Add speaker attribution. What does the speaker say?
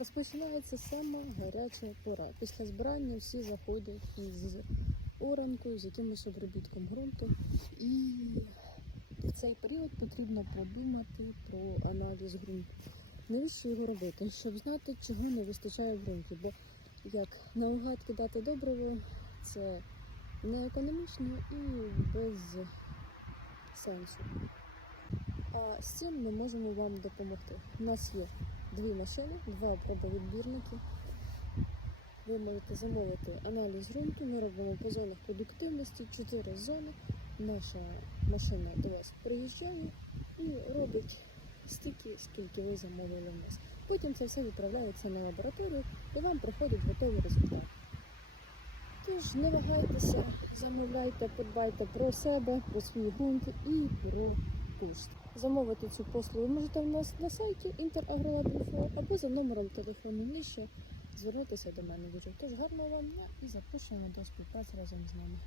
Speaker 1: Розпочинається сама гаряча пора. Після збирання всі заходять із оранкою, з якимось обробітком ґрунту. І в цей період потрібно подумати про аналіз ґрунту. Навіщо його робити? Щоб знати, чого не вистачає в ґрунті. Бо як наугад кидати добриво, це не економічно і без сенсу. З цим ми можемо вам допомогти. У нас є дві машини, два пробовідбірники. Ви можете замовити аналіз ґрунту. Ми робимо по зонах продуктивності, чотири зони. Наша машина до вас приїжджає і робить стільки, скільки ви замовили в нас. Потім це все відправляється на лабораторію і вам приходить готовий результат. Тож не вагайтеся, замовляйте, подбайте про себе, про свій ґрунт і про кошт. Замовити цю послугу можете в нас на сайті Interagrolab.info або за номером телефону нижче звернутися до мене дуже. Тож гарного вам дня і запрошуємо до співпраці разом з нами.